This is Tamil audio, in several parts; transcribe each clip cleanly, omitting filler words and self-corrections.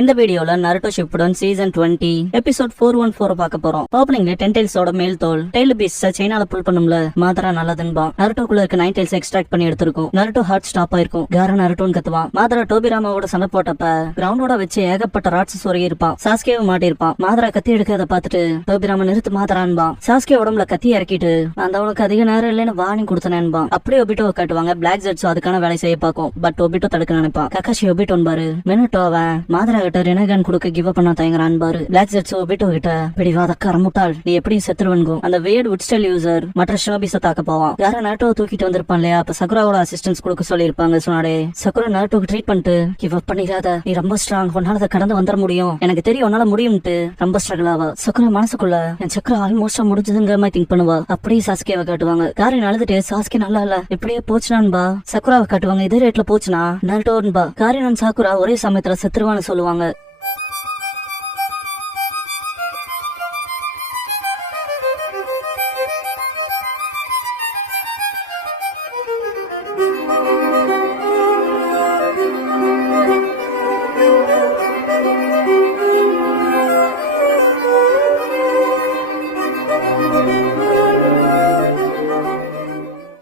இந்த வீடியோல நருட்டோ ஷிப்புடன் சீசன் 20 எபிசோட் 414 பார்க்க போறோம். ஓபனிங்ல டென்டைல்ஸோட மேல் தோல் டெய்ல் பீஸ்ட சைனால புல் பண்ணும்ல மாதரா நல்லதுன்பா. நருட்டோக்குள்ள இருக்க 9 டைல்ஸ் எக்ஸ்ட்ராக்ட் பண்ணி எடுத்திருக்கும். நருட்டோ ஹார்ட் ஸ்டாப் ஆயிருக்கும். காரா நருட்டோன்னு கத்துவான். மாதரா டோபிராமாவோட சண்டை போட்டப்ப கிரவுண்டோட வச்சு ஏகப்பட்ட ராட்ஸ் சொருகி இருப்பான். சாஸ்கேவும் மாட்டிருப்பான். மாதரா கத்தி எடுக்கிறத பார்த்துட்டு டோபிராமா நிறுத்து மாதரான்பா. சாஸ்கே உடம்புல கத்தி இறக்கிட்டு நான் அவனுக்கு அதிக நேரம் இல்லைன்னு வார்னிங் கொடுத்தனேன்பா. அப்படியே ஒபிட்டோ காட்டுவாங்க. பிளாக் ஜெட்ஸோ அதுக்கான வேலை செய்ய பார்க்கும். பட் ஒபிட்டோ தடுக்க நினைப்பான். கக்காஷி ஒபிட்டோன் பாரு மினட்டோ அவன் மாதரா கிட்ட ரெனகான் கொடுக்க கிவ் அப் பண்ண தயங்குறான் பாரு. பிளாக் ஜெட்ஸோ ஒபிட்டோ கிட்ட பிடிவாத கரமுட்டாள் நீ எப்படியும் செத்துருவன்கும். அந்த வேர்ட் உட்ஸ்டைல் யூசர் மற்ற ஷோபிஸ தாக்க போவான். யார நாட்டோவை தூக்கிட்டு வந்திருப்பான் இல்லையா, அப்ப சகுராவோட அசிஸ்டன்ஸ் கொடுக்க சொல்லி இருப்பாங்க. சொன்னாடே சகுரா நாட்டோக்கு ட்ரீட் பண்ணிட்டு கிவ் அப் பண்ணிடாத, நீ ரொம்ப ஸ்ட்ராங், உன்னால அதை கடந்து வந்துட முடியும், எனக்கு தெரியும் உன்னால முடியும்ட்டு ரொம்ப ஸ்ட்ரகிள் ஆவா. சகுரா மனசுக்குள்ள என் சக்கர ஆல்மோஸ்டா முடிஞ்சதுங்கிற மாதிரி திங்க் பண்ணுவா. அப்படியே சாஸ்கேவை காட்டுவாங்க. காரின் அழுதுட்டு சாஸ்கே நல்லா இல்ல இப்படியே போச்சுனான்பா. சகுராவை காட்டுவாங்க. இதே ரேட்ல போச்சுனா நாட்டோன்பா. காரின் சாக்குரா ஒரே சமயத்துல செத்துருவான்னு சொல்லுவாங்க.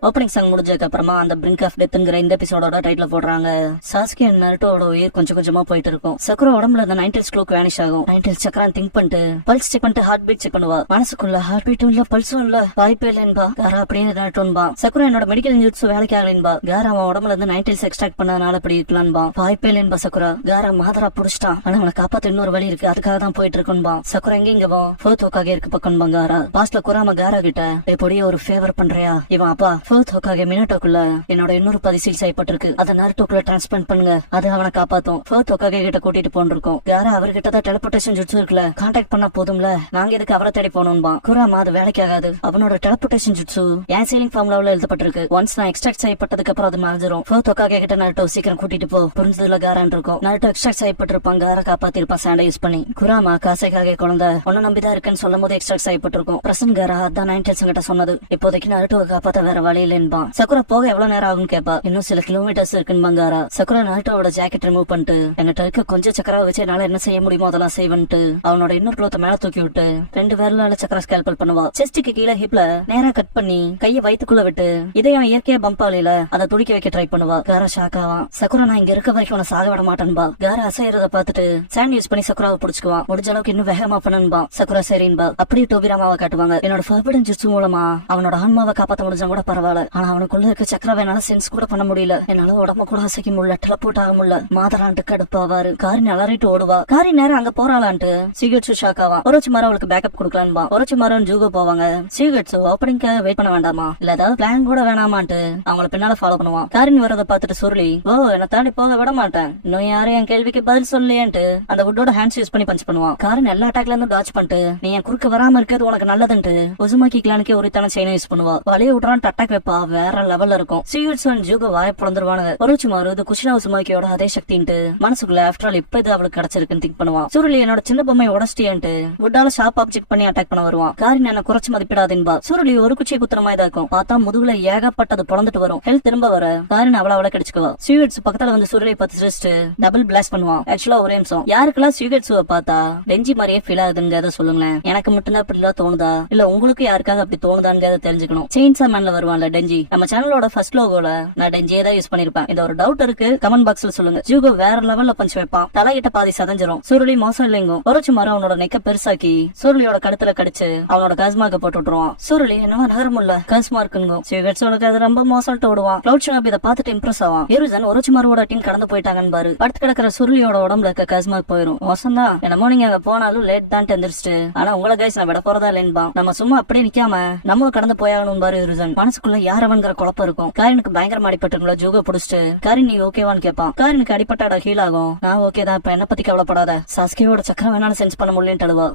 ஓப்பனிங் சாங் முடிஞ்சதுக்கு அப்புறமா அந்த பிரிங்க் ஆஃப் டெத்ங்கிற இந்த எபிசோடோட டைட்டில் போடுறாங்க. சாஸ்கே நருட்டோட உயிர் கொஞ்சம் கொஞ்சமா போயிட்டு இருக்கும். சக்குரா உடம்புல அந்த 9 டைல்ஸ் க்ளோக் வேனிஷ் ஆகும். 9 டைல்ஸ் சக்கரான் திங்க் பண்ணிட்டு பல்ஸ் செக் பண்ணிட்டு ஹார்ட் பீட் செக் பண்ணுவா. மனசுக்குள்ள ஹார்ட் பீட்டும் இல்ல பல்ஸும் இல்ல வாய்ப்பே இல்லைன்பா. காரா அப்படின்னு நருட்டோன்பா. சக்குரா என்னோட மெடிக்கல் இன்ஜினியர்ஸ் வேலைக்கு ஆகலைன்பா. காரா அவன் உடம்புல இருந்து 9 டைல்ஸ் எக்ஸ்ட்ராக்ட் பண்ணதுனால அப்படி இருக்கலான்பா. வாய்ப்பே இல்லைன்பா. சக்குரா காரா மாதரா புடிச்சிட்டான். ஆனா அவனை காப்பாத்த இன்னொரு வழி இருக்கு, அதுக்காக தான் போயிட்டு இருக்குன்பா. சக்குரா எங்க இங்க வா ஃபோர்த் ஹோக்காகே இருக்கு பக்கம் காரா. பாஸ்ல குராம காரா கிட்ட எப்படியே ஒரு ஃபேவர் பண்றியா, இவன் அப்பா ஃபோர்த் ஹோக்காகே மினட்டோக்குள்ள என்னோட இன்னொரு பதிசீல் செய்யப்பட்டிருக்கு, அதை நருட்டோக்குள்ள டிரான்ஸ்பிளான்ட் பண்ணுங்க, அது அவனை காப்பாத்தும். ஃபோர்த் ஹோக்காகே கிட்ட கூட்டிட்டு போன்றிருக்கோம். யாரா அவர்கிட்ட தான் டெலிபோர்டேஷன் ஜுட்ஸு இருக்குல்ல, கான்டாக்ட் பண்ணா போதும்ல, நாங்க எதுக்கு அவரை தேடி போனோம்பா. குராமா அது வேலைக்கு ஆகாது, அவனோட டெலிபோர்டேஷன் ஜுட்ஸு என் சீலிங் ஃபார்முலாவுல எழுதப்பட்டிருக்கு. ஒன்ஸ் நான் எக்ஸ்ட்ராக்ட் செய்யப்பட்டதுக்கு அப்புறம் அது மறைஞ்சிரும். ஃபோர்த் ஹோக்காகே கிட்ட நருட்டோ சீக்கிரம் கூட்டிட்டு போ, புரிஞ்சதுல காரான் இருக்கும். நருட்டோ எக்ஸ்ட்ராக்ட் செய்யப்பட்டிருப்பான். காரா காப்பாத்திருப்பான் சாண்டை யூஸ் பண்ணி. குராமா காசைக்காக குழந்தை ஒன்னு நம்பிதான் இருக்குன்னு சொல்லும் போது எக்ஸ்ட்ராக்ட் செய்யப்பட்டிருக்கும். பிரசன் காரா அதான் 9 டைல்ஸ் கிட்ட சொன்னது. இப்போதைக்கு நருட்டோவை காப்பாத்த வேற வழி இல்லைன்பா. சக்குரா போக எவ்வளவு நேரம் ஆகும் கேப்பா. இன்னும் சில கிலோமீட்டர்ஸ் இருக்குன்னு பங்காரா. சக்குரா நருட்டோவோட ஜாக்கெட் ரிமூவ் பண்ணிட்டு என்கிட்ட இருக்க கொஞ்சம் சக்கரா வச்சு என்னால என்ன செய்ய முடியுமோ அதெல்லாம் செய்வன்ட்டு அவனோட இன்னொரு க்ளோத்த மேல தூக்கி விட்டு 2 விரலால சக்கரா ஸ்கேல்பல் பண்ணுவா. செஸ்டுக்கு கீழே ஹிப்ல நேரா கட் பண்ணி கைய வயித்துக்குள்ள விட்டு இதையும் இயற்கையா பம்பாலில அதை துடிக்க வைக்க ட்ரை பண்ணுவா. காரா ஷாக் ஆவான். சக்குரா நான் இங்க இருக்க வரைக்கும் உன சாக விட மாட்டேன்பா. காரா அசைறத பார்த்துட்டு சாண்ட் யூஸ் பண்ணி சக்குராவை புடிச்சுக்குவான். முடிஞ்ச அளவுக்கு இன்னும் வேகமா பண்ணன்பா. சக்குரா சரின்பா. அப்படியே டோபிராமாவை காட்டுவாங்க. என்னோட ஃபர்பிடன் ஜுட்ஸு மூலமா அவனோட ஆன்மாவை காப்பாத்த முடிஞ்சா கூட பரவாயில்ல, ஆனா அவனுக்குள்ள இருக்க சக்கராவை என்னால சென்ஸ் கூட பண்ண முடியல, என்னால உடம்ப கூட அசைக்க முடியல, டெலப்போர்ட் ஆக முடியல. மாதரான்ட்டு கடுப்பாவாரு. காரின் அலறிட்டு ஓடுவா. காரி நேரம் அங்க போறாளான்ட்டு சீகட்ஸு ஷாக் ஆவா. ஒரோச்சி மாரம் அவளுக்கு பேக்கப் கொடுக்கலான்பா. ஒரோச்சி மாரம் ஜூகோ போவாங்க. சீகட்ஸு ஓப்பனிங்காக வெயிட் பண்ண வேண்டாமா, இல்ல ஏதாவது பிளான் கூட வேணாமான்ட்டு அவங்கள பின்னால ஃபாலோ பண்ணுவான். காரின் வரத பாத்துட்டு சொல்லி ஓ என்ன தாண்டி போக விட மாட்டேன், இன்னும் யாரும் என் கேள்விக்கு பதில் சொல்லியேன்ட்டு அந்த வுட்டோட ஹேண்ட்ஸ் யூஸ் பண்ணி பஞ்ச் பண்ணுவான். காரின் எல்லா அட்டாக்ல இருந்து டாச் பண்ணிட்டு நீ என் குறுக்க வராம இருக்கிறது உனக்கு நல்லதுன்ட்டு உசுமாக்கி கிளானுக்கே ஒரு தன செயினை யூஸ் பண்ணுவா. வலைய விட்டுறான் அட்டாக் வைப்பா. வேற லெவல்ல இருக்கும். சீகட்ஸு ஜூகோ வாய பிறந்துருவானுங்க. ஒரோச்சி மாறு இது குஷினா உசுமாக்கியோட அதே சக்தின்ட்டு மனசுக்குள்ள ஆஃப்டர் ஆல் இப்ப இது அவளுக்கு கிடைச்சிருக்குன்னு திங்க் பண்ணுவான். சூரலி என்னோட சின்ன பொம்மை உடச்சிட்டேன்ட்டு வுட்டால ஷார்ப் ஆப்ஜெக்ட் பண்ணி அட்டாக் பண்ண வருவான். காரின் என்ன குறைச்சு மதிப்பிடாதுன்பா. சூரலி ஒரு குச்சியை குத்துறமா இதாக்கும். பார்த்தா முதுகுல ஏகப்பட்டது பிறந்துட்டு வரும். ஹெல்த் திரும்ப வர காரின் அவளை கிடைச்சுக்குவா. சீகட்ஸு பக்கத்துல வந்து சூரலி பத்தி சிரிச்சிட்டு டபுள் பிளாஸ்ட் பண்ணுவான். ஆக்சுவலா ஒரே நிமிஷம், யாருக்கெல்லாம் சீகட்ஸுவை பார்த்தா டெஞ்சி மாதிரியே ஃபீல் ஆகுதுங்கிறத சொல்லுங்களேன். எனக்கு மட்டும்தான் இப்படிலாம் தோணுதா இல்ல உங்களுக்கு யாருக்காக அப்படி தோணுதான்னு தெரிஞ்சுக்கணும். செயின்சா மேன்ல வருவான்ல டெஞ்சி, நம்ம சேனலோட ஃபர்ஸ்ட் லோகோல நான் டெஞ்சியே தான் யூஸ் பண்ணிருப்பேன். இந்த ஒரு டவுட் இருக்கு, கமெண்ட் பாக்ஸ்ல சொல்லுங்க. ஜூகோ வேற லெவல்ல பஞ்ச் வைப்பான். தலைகிட்ட பாதி சதஞ்சிரும். சூரலி மோசம் இல்லைங்கும். ஒரோச்சி மாறு அவனோட நெக்க பெருசாக்கி சூரலியோட கழுத்துல கடிச்சு அவனோட கஸ்மார்க்க போட்டு விட்டுருவான். சூரலி என்னவா நகரமுல்ல கஸ்மார்க்குங்கும். சீகட்ஸோட அது ரொம்ப மோசம்ட்டு ஓடுவான். கிளவுட் ஷாப் இதை பார்த்துட்டு இம்ப்ரெஸ் ஆவான். எருசன் ஒரோச்சி மாரோட டீம் கடந்து போயிட்டாங்கன்னு பாரு. படுத்து கிடக்கிற சூரலியோட உடம்புல இருக்க கஸ்மார்க் போயிரும். மோசம் தான், என்னமோ நீங்க அங்க போனாலும் லேட் தான் எந்திரிச்சிட்டு, ஆனா உங்களை கைஸ் நான் விட போறதா இல்லைன்பா. நம்ம சும்மா அப்படியே நிக்காம நம்ம கடந்து போயாகணும் பாரு. எருசன் மனசுக்குள்ள யாரவன்கிற குழப்பம் இருக்கும். காரினுக்கு பயங்கரமா அடிபட்டுங்களா ஜூகோ புடிச்சிட்டு காரின் நீ ஓகேவான்னு கேட்பான். காரினுக்கு அடிப்பட்டாட ஹீல் ஆகும். நான் ஓகே தான், இப்ப என்ன பத்தி கவலைப்படாத, சாஸ்கேயோட சக்கரம் வேணாலும் சென்ஸ் பண்ண முடியலன்னு அழுவா.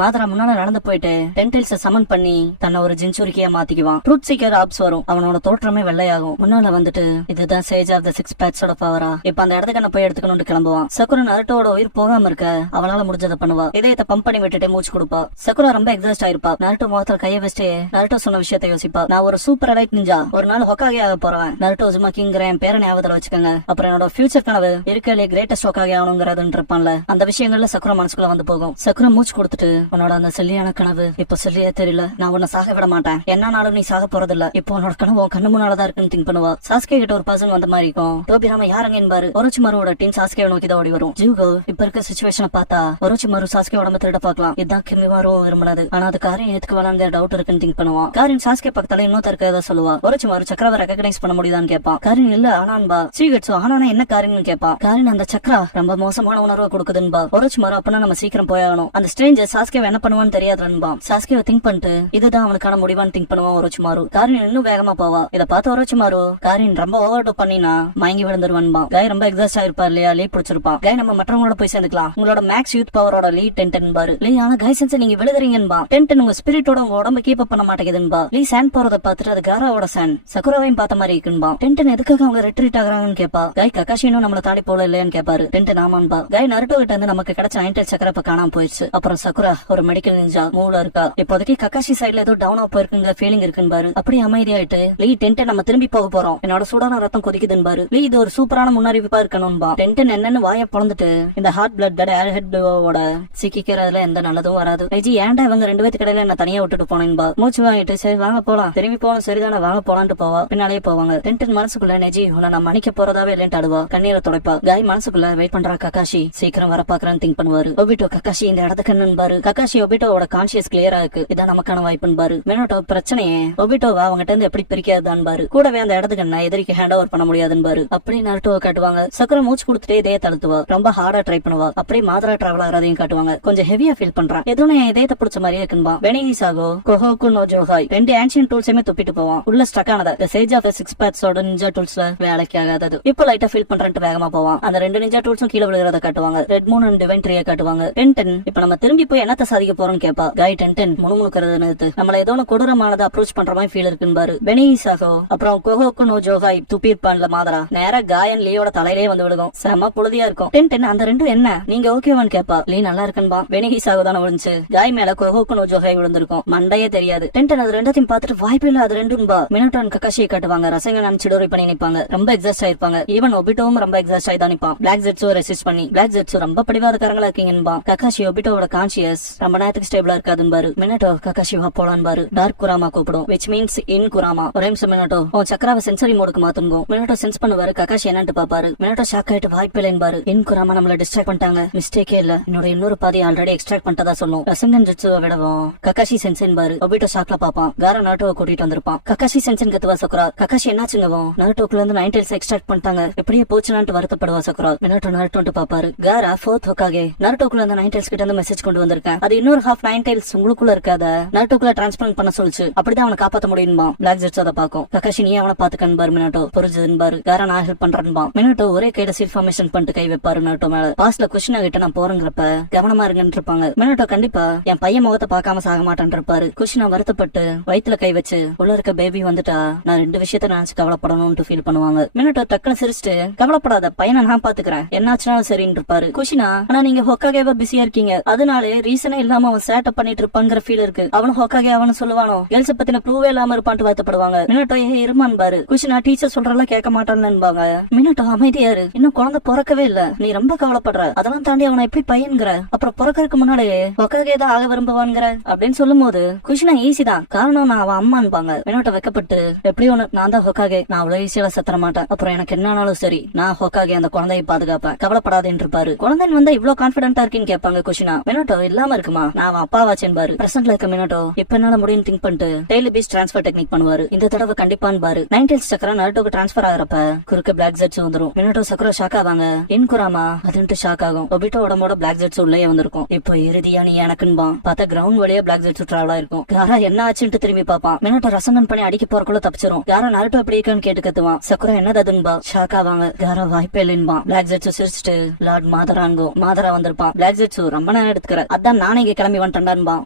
மாதரா முன்னால நடந்து போயிட்டு டென்டைல்ஸ சமன் பண்ணி தன்னை ஒரு ஜின்சுரிக்கியா மாத்திக்குவான். ட்ரூத் சீக்கர் ஆப்ஸ் வரும். அவனோட தோற்றமே வெள்ளையாகும். முன்னால வந்துட்டு இதுதான் சேஜ் ஆஃப் த 6 பேட்ஸோட பவரா, இப்ப அந்த இடத்துக்கு நான் போய் எடுத்துக்கணும்னு கிளம்புவான். சக்குரா நருட்டோட உயிர் போகாம இருக்க அவளால முடிஞ்சதை பண்ணுவா. இதயத்தை பம்ப் பண்ணி விட்டுட்டு மூச்சு கொடுப்பா. சக்குரா ரொம்ப எக்ஸாஸ்ட் ஆயிருப்பா. நருட்டோ முகத்துல கைய வச்சுட்டு நருட்டோ சொன்ன விஷயத்த யோசிப்பா. நான் ஒரு சூப்பர் எலைட் நிஞ்சா, ஒரு நாள் ஹொக்காகே ஆக போறேன். நருட்டோ ஜுமாக்கிங்கிற என் பேரை ஞாபகத்துல வச்சுக்கோங்க. அப்புறம் என்னோட ஃபியூச்சர் கனவு இருக்கலே கிரேட்டஸ்ட் ஹொக்காகே ஆகணுங்கிறதுன்னு இருப்பான்ல, அந்த விஷயங்கள்ல சக்குரா மனசுக்குள்ள வந்து போகும். சக்குரா மூச்சு கொடுத்துட்டு உன்னோட அந்த செல்லியான கனவு இப்ப சொல்லியே தெரியல, நான் உன்னை சாக விட மாட்டேன், என்னாலும் நீ சாக போறதில்ல, இப்போ உன்னோட கனவு கண்ணு முன்னாலதான் இருக்குன்னு திங்க் பண்ணுவா. சாஸ்கே கிட்ட ஒரு பர்சன் வந்த மாதிரி இருக்கும். டோபிராம யாருங்க என்பாரு. ஒரோச்சிமாரோட டீம் சாஸ்கே நோக்கி தான் ஓடி வரும். ஜூகோ இப்ப இருக்க சிச்சுவேஷனை பார்த்தா ஒரோச்சிமாரு சாஸ்கே உடம்பு திருட பாக்கலாம். இதுதான் கிமிமாரும் விரும்பினது. ஆனா அது காரியம் ஏத்துக்கு வளர்ந்த டவுட் இருக்குன்னு திங்க் பண்ணுவான். காரின் சாஸ்கே பக்கத்துல இன்னொருத்தர் இருக்கதா சொல்லுவா. ஒரோச்சிமாரு சக்கராவை ரெகக்னைஸ் பண்ண முடியுதான்னு கேட்பான். காரின் இல்ல ஆனான்பா. சீகட்சு ஆனானா என்ன காரின்னு கேட்பான். காரின் அந்த சக்கரா ரொம்ப மோசமான உணர்வை கொடுக்குதுன்பா. ஒரோச்சிமாரு அப்பனா நம்ம சீக்கிரம் போயாகணும். அந்த ஸ்ட்ரேஞ்சர் சாஸ்கே என்ன பண்ணுவான்னு தெரியாதுன்பா. சாஸ்கேவை திங்க் பண்ணிட்டு இதுதான் அவனுக்கான முடிவான்னு திங்க் பண்ணுவான் ஒரோச்சிமாரு. காரின் இன்னும் வேகமா போவா. இத பார்த்து ஒரோச்சிமாரு காரின் ரொம்ப ஓவர் டூ பண்ணினா மயங்கி விழுந்துருவான்பா. காய் ரொம்ப எக்ஸாஸ்ட் ஆயிருப்பா இல்லையா, லீ பிடிச்சிருப்பான். காய் நம்ம மற்றவங்களோட போய் சேர்ந்துக்கலாம், உங்களோட மேக்ஸ் யூத் பவரோட லீ டென்டன் பாரு. லீ ஆனா காய் சென்ஸ் நீங்க விழுதுறீங்கன்பா. டென்டன் உங்க ஸ்பிரிட்டோட உங்க உடம்பு கீப் அப் பண்ண மாட்டேங்குதுன்பா. லீ சாண்ட் போறத பார்த்துட்டு அது காராவோட சாண்ட் சக்குராவையும் பார்த்த மாதிரி இருக்குன்பா. டென்டன் எதுக்காக அவங்க ரெட்ரீட் ஆகுறாங்கன்னு கேப்பா. காய் கக்காஷினும் நம்மள தாண்டி போல இல்லையான்னு கேப்பாரு. டென்டன் ஆமான்பா. காய் நருட்டோ கிட்ட இருந்து நமக்கு கிடைச்ச 9 சக்கரை இப்ப காணாம போயிடுச்சு. அப்புறம் சக்குரா ஒரு மெடிக்கல் நிஞ்சா மூல இருக்கா. இப்போதைக்கு கக்காஷி சைடுல ஏதோ டவுன் ஆப் இருக்குங்க ஃபீலிங் இருக்குன்னு பாரு. அப்படி அமைதியாயிட்டு லீ டென்டன் நம்ம திரும்பி போக போறோம், என்னோட சூடான ரத்தம் கொதிக்குதுன்னு பாரு. லீ இது ஒரு சூப்பரான முன்னறிவிப்பா இருக்கணும்பா. டென்டன் என்னன்னு வாய பொழந்துட்டு இந்த ஹார்ட் பிளட் ஏர் ஹெட்டோட சிக்கிக்கிறதுல எந்த நல்லதும் வராது. ஐஜி ஏன்டா இவங்க 2 பேத்து கடையில என்ன தனியா விட்டுட்டு போனேன்பா. மூச்சு வாங்கிட்டு சரி வாங்க போலாம், திரும்பி போகணும் சரிதானே வாங்க போலான்ட்டு போவா. பின்னாலே போவாங்க. டென்டன் மனசுக்குள்ள நெஜி உன்னை நான் மன்னிக்க போறதாவே இல்லைன்னு ஆடுவா. கண்ணீரை துடைப்பா. காய் மனசுக்குள்ள வெயிட் பண்றா கக்காஷி சீக்கிரம் வர பாக்குறான்னு திங்க் பண்ணுவாரு. ஒபிட்டோ கக்காஷி இந்த இடத்துக்கு என்னன்னு பாரு. கக்காஷி ஒபிட்டோட கான்சியஸ் கிளியரா இருக்கு, இதான் நமக்கான வாய்ப்புன்னு பாரு. மினோட்டோ பிரச்சனையே ஒபிட்டோவா அவங்ககிட்ட இருந்து எப்படி பிரிக்காதுதான் பாரு. கூடவே அந்த இடத்துக்கு என்ன எதிரிக்கு ஹேண்ட் ஓவர் பண்ண முடியாதுன்னு பாரு. அப்படி நருட்டோவை காட்டுவாங்க. சக்கரை மூச்சு கொடுத்துட்டே இதே தழுத்துவா. ரொம்ப ஹார்டா ட்ரை பண்ணுவா. அப்படியே மாதரா டிராவல் ஆகிறதையும் காட்டுவாங்க. கொஞ்சம் ஹெவியா ஃபீல் பண்றான். எதுவும் என் இதயத்தை பிடிச்ச மாதிரியே இருக்குன்பா. பெனிகிசாகோ கொஹோக்கு நோ ஜோஹாய் 2 ஆன்சியன்ட் டூல்ஸுமே துப்பிட்டு போவான். உள்ள ஸ்டக் ஆனது the sage of the 6 pathsோட ninja டூல்ஸ்ல வேலைக்கு ஆகாதது. இப்போ லைட்டா ஃபீல் பண்றேன்ட்டு வேகமா போவான். அந்த 2 நிஞ்சா டூல்ஸும் கீழே விழுகிறத காட்டுவாங்க. ரெட் மூன் அண்ட் டிவைன் ட்ரீயை காட்டுவாங்க. டென்டன் இப்ப நம்ம திரும்பி போய் என்னத்த சாதிக்க போறோம்னு கேப்பா. காய் டென்டன் முணுமுணுக்கிறது நிறுத்து, நம்மள ஏதோ கொடூரமானதை அப்ரோச் பண்ற மாதிரி ஃபீல் இருக்குன்னு பாரு. பெனிகிசாகோ அப்புறம் கொஹோக்கு நோ ஜோஹாய் துப்பி இருப்பான்ல மாதரா, நேரா காயன் லீயோட தலையிலே வந்து விழுகும். செம புழுதியா இருக்கும். டென்டன் அந்த 2 என்ன நீங்க ஓகேவான்னு கேப்பா. லீ நல்லா இருக்குன்பா. பெனிகிசாகோ தானே விழுந்துச்சு. காய் மேல கொஹோக்கு நோ ஜோஹாய் விழுந்திருக்கும். மண்டையே தெரியாது. டென்டன் அது 2த்தையும் பார்த்துட்டு வாய்ப்பு இல்ல அது 2ம்பா. மினோட்டான் கக்காஷியை காட்டுவாங்க. ரசங்க நினைச்சிடோரி பண்ணி நிப்பாங்க. ரொம்ப எக்ஸாஸ்ட் ஆயிருப்பாங்க. ஈவன் ஒபிட்டோவும் ரொம்ப எக்ஸாஸ்ட் ஆயி தான் நிப்பான். பிளாக் ஜெட்ஸோ ரெசிஸ்ட் பண்ணி பிளாக் ஜெட்ஸோ ரொம்ப படிவாதக்காரங்களா இருக்கீங்கன்பா. கக்காஷி ஒபிட்டோவோட கான்சியஸ் ரொம்ப நேரத்துக்கு ஸ்டேபிளா இருக்காதுன்னு பாரு. மினோட்டோ கக்காஷி வா போலான்னு பாரு. டார்க் குராமா கூப்பிடும், விச் மீன்ஸ் இன் குராமா. ஒரே நிமிஷம் மினோட்டோ உன் சக்கராவை சென்சரி மோடுக்கு மாத்துங்க. மினோட்டோ சென்ஸ் பண்ணுவாரு. கக்காஷி என்னன்னு பாப்பாரு. மினோட்டோ ஷாக் ஆயிட்டு வாய்ப்பு இல்லைன்னு பாரு. இன் குராமா நம்மள டிஸ்ட்ராக்ட் பண்ணிட்டாங்க, மிஸ்டேக்கே இல்ல, என்னோட இன்னொரு பாதி ஆல்ரெடி எக்ஸ்ட்ராக்ட் பண்ணிட்டதா சொல்லும். ரசங்கன் ஜெட்ஸுவை விடவும் கக்காஷி சென்சன் பாரு. ஒபிட்டோ ஷாக்ல பாப்பான். காரா நாட்டோவை கூட்டிட்டு வந்திருப்பான். கக்காஷி சென்சன் கத்துவா சக்குரா. கக்காஷி என்னாச்சுங்கவும் நாட்டோக்குள்ள இருந்து 9 டைல்ஸ் எக்ஸ்ட்ராக்ட் பண்ணிட்டாங்க, எப்படியே போச்சுனான்ட்டு வருத்தப்படுவா சக்குரா. மினோட்டோ நாட்டோன்ட்டு பாப்பாரு. காரா 4th ஹொக்காகே நாட்டோக்குள்ள இருந்து 9 டைல்ஸ் கிட்ட இருந்து மெசேஜ் கொண்டு வந்திருக்கேன், அது இன்னொரு ஹாஃப் 9 டைல்ஸ் உங்களுக்குள்ள இருக்காத நாட்டோக்குள்ள டிரான்ஸ்பிளண்ட் பண்ண சொல்லுச்சு, அப்படிதான் அவனை காப்பாத்த முடியுமா. பிளாக் ஜெட்ஸ் அதை பாக்கும். கக்காஷி நீ அவனை பாத்துக்கன்னு பாரு. மினோட்டோ புரிஞ்சதுன்னு பாரு. காரா நான் ஹெல்ப் பண்றேன்பா. மினோட்டோ ஒரே கையில சீல் ஃபார்மேஷன் பண்ணிட்டு கை வைப்பாரு மினோட்டோ மேல. பாஸ்ட்ல குஷினா கிட்ட நான் போறேங்கிறப்ப கவனமா இருங்கன்னு இருப்பாங்க. மினோட்டோ கண்டிப்பா என் பையன் முகத்தை பார்க்காம சாக மாட்டேன் இருப்பாரு. குஷினா வருத்தப்பட்டு வயித்துல கை வச்சு உள்ள இருக்க பேபி வந்துட்டா நான் 2 விஷயத்த நினைச்சு கவலைப்படணும்னு ஃபீல் பண்ணுவாங்க. மினோட்டோ டக்குனு சிரிச்சுட்டு கவலைப்படாத பையனை நான் பாத்துக்கிறேன், என்னாச்சுனாலும் சரின்னு இருப்பாரு. குஷினா ஆனா நீங்க ஹொக்காகேவா பிஸியா இருக்கீங்க, அதனாலே ரீசனே இல்லாம அவன் சேட்டப் பண்ணிட்டு இருப்பாங்கிற ஃபீல் இருக்கு. அவனும் ஹொக்காகே அவனு சொல்லுவானோ கேர்ள்ஸ் பத்தின ப்ரூவே இல்லாம இருப்பான்ட்டு வருத்தப்படுவாங்க. மினோட்டோ இருமான் பாரு. குஷினா டீச்சர் சொல்றதெல்லாம் கேட்க மாட்டான்னுபாங்க. மினோட்டோ அமைதியாரு, இன்னும் குழந்தை பிறக்கவே இல்ல, நீ ரொம்ப கவலைப்படுற, அதெல்லாம் தாண்டி அவனை எப்படி பையன்கிற, அப்புறம் பிறக்கறதுக்கு முன்னாடியே ஹொக்காகே தான் ஆக விரும்புவான்ங்கிற அப்படின்னு சொல்லும் போது குஷினா ஈஸி தான், காரணம் நான் அவன் அம்மான்பாங்க. மினோட்டோ வைக்கப்பட்டு எப்படி ஒண்ணு நான் தான் ஹொக்காகே, நான் அவ்வளவு ஈஸியில சத்தர மாட்டேன், அப்புறம் எனக்கு என்னானாலும் சரி நான் ஹொக்காகே அந்த குழந்தையை பாதுகாப்பேன், கவலைப்படாதேன்னு இருப்பாரு. குழந்தை வந்தா இவ்வளவு கான்பிடென்டா இருக்கீன்னு கேட்பாங்க குஷினா. மினோட்டோ இல்லாம இருக்குமா, நான் அவன் அப்பாவாச்சேன் பாரு. பிரசன்ட்ல இருக்க மினோட்டோ இப்ப என்னால முடியும் திங்க் பண்ணிட்டு டெய்லி பீஸ் டிரான்ஸ்பர் டெக்னிக் பண்ணுவாரு. இந்த தடவை கண்டிப்பான்னு பாரு. 9 டைல்ஸ் சக்கரா நருட்டோக்கு டிரான்ஸ்பர் ஆகிறப்ப குறுக்க பிளாக் ஜெட்ஸ் வந்துரும். மினோட்டோ சக்கரா ஷாக் ஆவாங்க. இன் குராமா அதுன்ட்டு ஷாக் ஆகும். ஒபிட்டோ உடம்போட பிளாக் ஜெட்ஸ் உள்ளே வந்திருக்கும். இப்போ இறுதியா நீ எனக்குன்பா. பார்த்தா கிரவுண்ட் வழியா பிளாக் ஜெட்ஸ் டிராவலா இருக்கும். யாரா என்ன ஆச்சுன்னு திரும்பி பாப்பான். மினோட்டோ ரசங்கன் பண்ணி அடிக்க போறக்குள்ள தப்பிச்சிரும். யாரா நருட்டோ எப்படி இருக்குன்னு கேட்டு கத்துவான். சக்குரா என்னதுன்பா. ஷாக் ஆவாங்க. யாரா வாய்ப்பே இல்லைன்பா. பிளாக் ஜெட்ஸ் சிரிச்சுட்டு லார்ட் மாதராங்கோ மாதரா வந்திருப்பான். பிளாக் ஜெட்ஸ் ரொம்ப நேரம் எடுத்துக்கிற, அதான் நானே இங்க கிளம்பி வந்துட்டேன்டான்பா.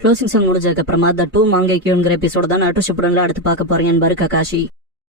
க்ளோசிங் சாங் முடிஞ்சதுக்கு அப்புறமா த டூ மாங்கை கியூங்கிற எபிசோட தான் நட்டு ஷிப்புடன்ல அடுத்து பார்க்க போறீங்கன்னு பாரு ககாஷி.